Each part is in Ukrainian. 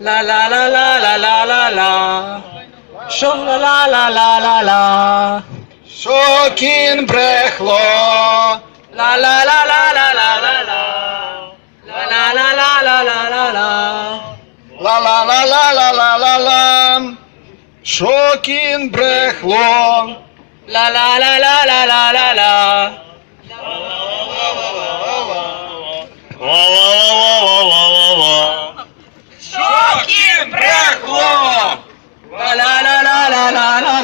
Ла ла ла ла ла ла ла ла. Шо ла ла ла ла ла ла. Що кін брехло, Ла ла ла ла ла ла ла ла. Ла ла ла ла ла ла ла ла. ла-ла-ла-ла-ла-ла-ла. Що кін брехло, Ла ла ла ла ла ла ла ла. Що кін брехло, Ла ла ла ла ла ла ла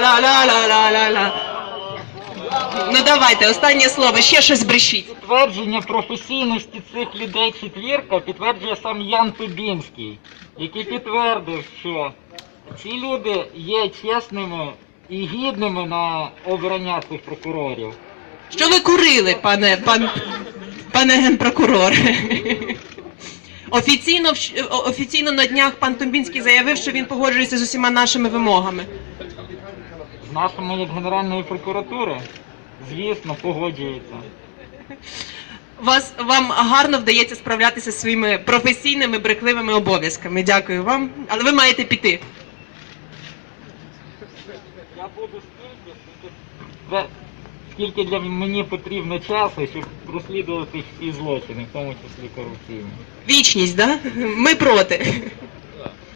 ла. Ла ла ла ла ла. Ну давайте, останнє слово, ще щось брешіть. Підтвердження професійності цих людей четвірка підтверджує сам Ян Тубінський, який підтвердив, що ці люди є чесними і гідними на обрання цих прокурорів. Що ви курили, пане, пан, пане генпрокурор? Офіційно, офіційно на днях пан Тумбінський заявив, що він погоджується з усіма нашими вимогами. З нашими як Генеральної прокуратури, звісно, погоджується. Вас вам гарно вдається справлятися зі своїми професійними брехливими обов'язками. Дякую вам. Але ви маєте піти. Я буду скільки, скільки, скільки для мені потрібно часу, щоб розслідувати всі злочини, в тому числі корупційні. Вічність, да? Ми проти.